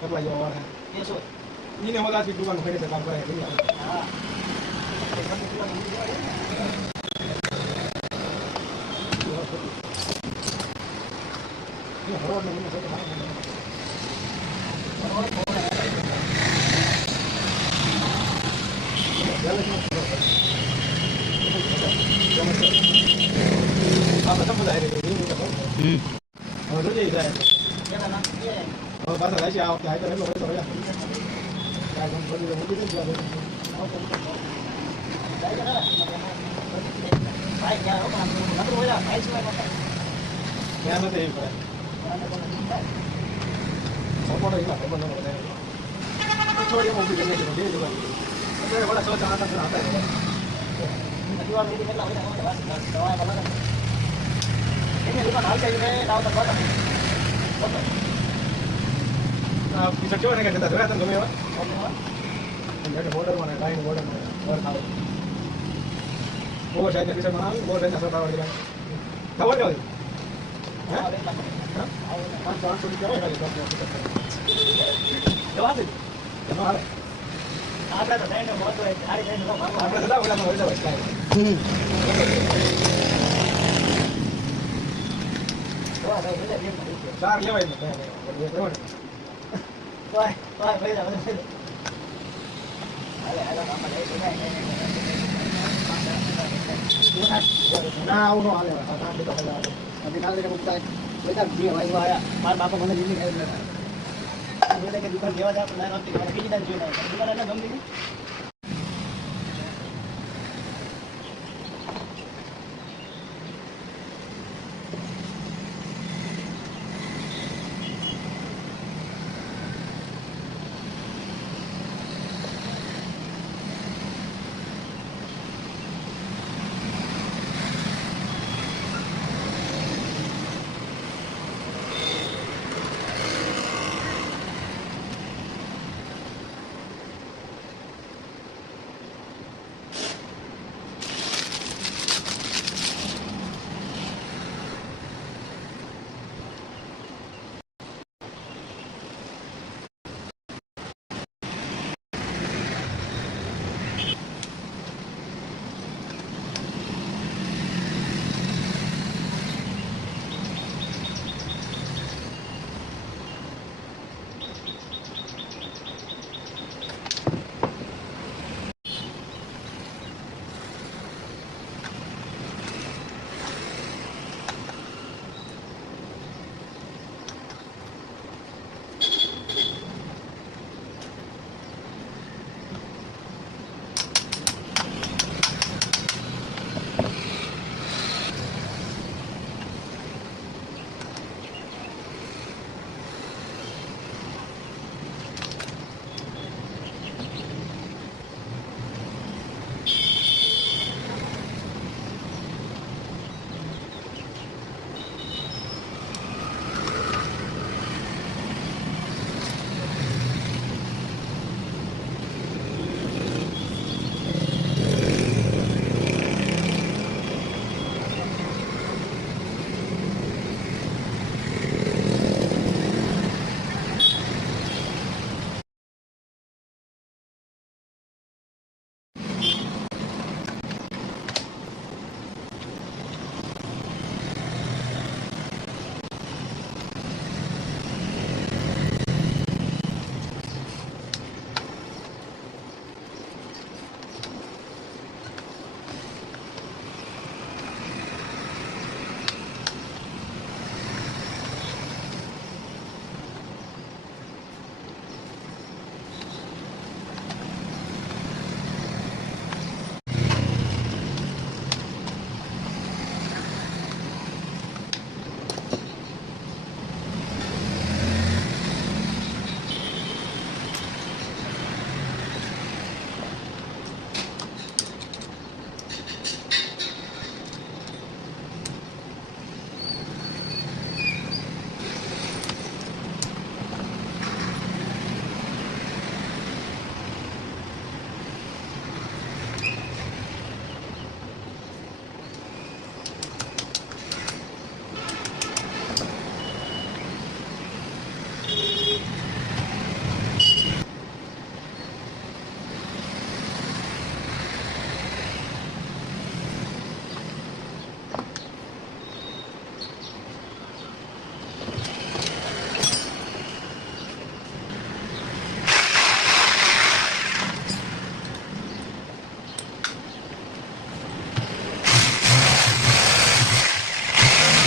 કેટલા જેવા વાળા એ શું એને હોદાથી દુકાન ફેરે છે કામ કરે છે હા એ હરોડ ને મને સાથે આ બધા બધા આવી રહ્યા હવે જોજે જાય કેના નામ કે હવે પાછા રાશી આ વખતે હાઈટર એટલો પૈસો રહ્યા કાંઈ ગમ પડી તો મૂકી દેજો ભાઈ ક્યાં હો પણ નકરું હોય ભાઈ સિવાય મત ત્યાં નથી એવી પડે સપોર્ટ એટલા ખબર ન પડે છોડી મૂકી દે બે દુકાન અત્યારે વડા 6 4 હતા દીવા મેરી કેટલા હોય દવા બલા એને દુકાન હાલ કે દાવ તો બતા આ પીછળ કેવા ને કે જતા જોયા તને ગમે એવા એટલે બોર્ડરમાં ને લાઈન બોર્ડરમાં બર ખાવ ઓવર સાઈડ પીછળ માં બોર્ડ ને સતા વાળી લાઈન ખબર કે હે હા 500 રૂપિયા હોય જવા દે જમા હાલે આપણે તો થઈને મોટો હોય સારી થઈને તો આપણે સદા ઓલામાં હોય છે ચાર લેવાય ને ભાઈ ના આવું હાલે મારા બાપા મને લીધી ખાઈ દુકાન લેવા જાય બીજી દાન જોઈ દુકાન ગમતી